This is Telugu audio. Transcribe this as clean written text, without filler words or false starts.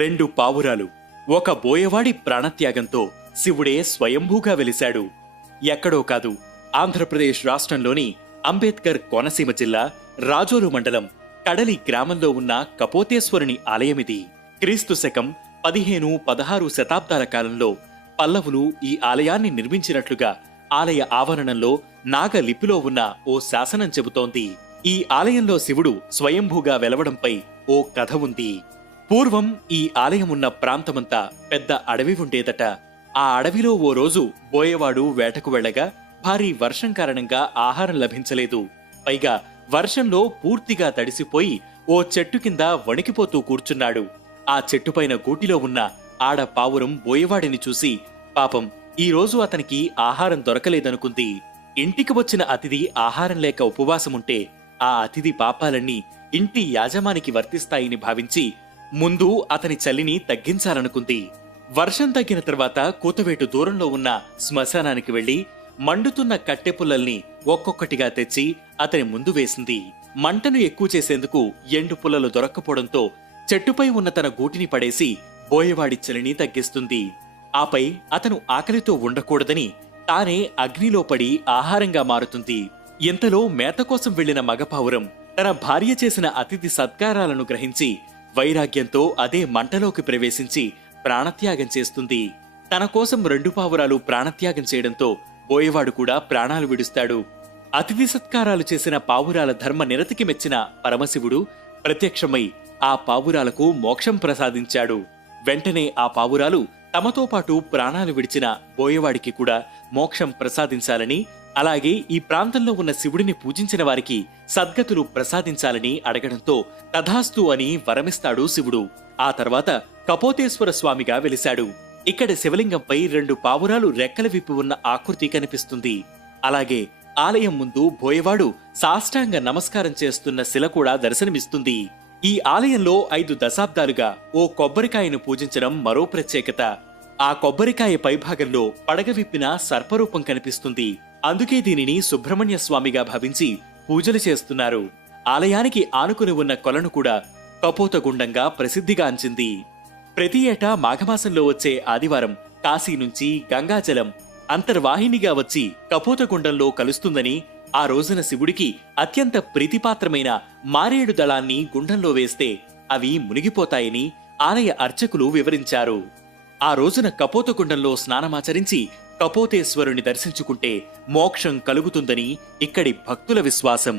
2 పావురాలు ఒక బోయవాడి ప్రాణత్యాగంతో శివుడే స్వయంభూగా వెలిశాడు. ఎక్కడో కాదు, ఆంధ్రప్రదేశ్ రాష్ట్రంలోని అంబేద్కర్ కోనసీమ జిల్లా రాజోలు మండలం కడలి గ్రామంలో ఉన్న కపోతేశ్వరుని ఆలయమిది. క్రీస్తు శకం 15-16 శతాబ్దాల కాలంలో పల్లవులు ఈ ఆలయాన్ని నిర్మించినట్లుగా ఆలయ ఆవరణంలో నాగలిపిలో ఉన్న ఓ శాసనం చెబుతోంది. ఈ ఆలయంలో శివుడు స్వయంభూగా వెలవడంపై ఓ కథ ఉంది. పూర్వం ఈ ఆలయమున్న ప్రాంతమంతా పెద్ద అడవి ఉండేదట. ఆ అడవిలో ఓ రోజు బోయవాడు వేటకు వెళ్లగా భారీ వర్షం కారణంగా ఆహారం లభించలేదు. పైగా వర్షంలో పూర్తిగా తడిసిపోయి ఓ చెట్టు కింద వణికిపోతూ కూర్చున్నాడు. ఆ చెట్టుపైన గూటిలో ఉన్న ఆడ పావురం బోయవాడిని చూసి పాపం ఈ రోజు అతనికి ఆహారం దొరకలేదనుకుంది. ఇంటికి వచ్చిన అతిథి ఆహారం లేక ఉపవాసముంటే ఆ అతిథి పాపాలన్నీ ఇంటి యాజమానికి వర్తిస్తాయని భావించి ముందు అతని చలిని తగ్గించాలనుకుంది. వర్షం తగ్గిన తర్వాత కూతవేటు దూరంలో ఉన్న శ్మశానానికి వెళ్లి మండుతున్న కట్టెపుల్లల్ని ఒక్కొక్కటిగా తెచ్చి అతని ముందు వేసింది. మంటను ఎక్కువ చేసేందుకు ఎండు పుల్లలు దొరక్కపోవడంతో చెట్టుపై ఉన్న తన గూటిని పడేసి బోయవాడి చలిని తగ్గిస్తుంది. ఆపై అతను ఆకలితో ఉండకూడదని తానే అగ్నిలో పడి ఆహారంగా మారుతుంది. ఇంతలో మేత కోసం వెళ్లిన మగపావురం తన భార్య చేసిన అతిథి సత్కారాలను గ్రహించి వైరాగ్యంతో అదే మంటలోకి ప్రవేశించి ప్రాణత్యాగం చేస్తుంది. తన కోసం 2 పావురాలు ప్రాణత్యాగం చేయడంతో బోయవాడు కూడా ప్రాణాలు విడుస్తాడు. అతిథి సత్కారాలు చేసిన పావురాల ధర్మ నిరతికి మెచ్చిన పరమశివుడు ప్రత్యక్షమై ఆ పావురాలకు మోక్షం ప్రసాదించాడు. వెంటనే ఆ పావురాలు తమతో పాటు ప్రాణాలు విడిచిన బోయవాడికి కూడా మోక్షం ప్రసాదించాలని, అలాగే ఈ ప్రాంతంలో ఉన్న శివుడిని పూజించిన వారికి సద్గతులు ప్రసాదించాలని అడగడంతో తథాస్తు అని వరమిస్తాడు శివుడు. ఆ తర్వాత కపోతేశ్వర స్వామిగా వెలిశాడు. ఇక్కడ శివలింగంపై 2 పావురాలు రెక్కలు విప్పి ఉన్న ఆకృతి కనిపిస్తుంది. అలాగే ఆలయం ముందు బోయవాడు సాష్టాంగ నమస్కారం చేస్తున్న శిల కూడా దర్శనమిస్తుంది. ఈ ఆలయంలో 5 దశాబ్దాలుగా ఓ కొబ్బరికాయను పూజించడం మరో ప్రత్యేకత. ఆ కొబ్బరికాయ పైభాగంలో పడగ విప్పిన సర్పరూపం కనిపిస్తుంది. అందుకే దీనిని సుబ్రహ్మణ్య స్వామిగా భావించి పూజలు చేస్తున్నారు. ఆలయానికి ఆనుకుని ఉన్న కొలను కూడా కపోతగుండంగా ప్రసిద్ధిగాంచింది. ప్రతి ఏటా మాఘమాసంలో వచ్చే ఆదివారం కాశీ నుంచి గంగాజలం అంతర్వాహినిగా వచ్చి కపోతగుండంలో కలుస్తుందని, ఆ రోజున శివుడికి అత్యంత ప్రీతిపాత్రమైన మారేడు దళాన్ని గుండంలో వేస్తే అవి మునిగిపోతాయని ఆలయ అర్చకులు వివరించారు. ఆ రోజున కపోతగుండంలో స్నానమాచరించి కపోతేశ్వరుని దర్శించుకుంటే మోక్షం కలుగుతుందని ఇక్కడి భక్తుల విశ్వాసం.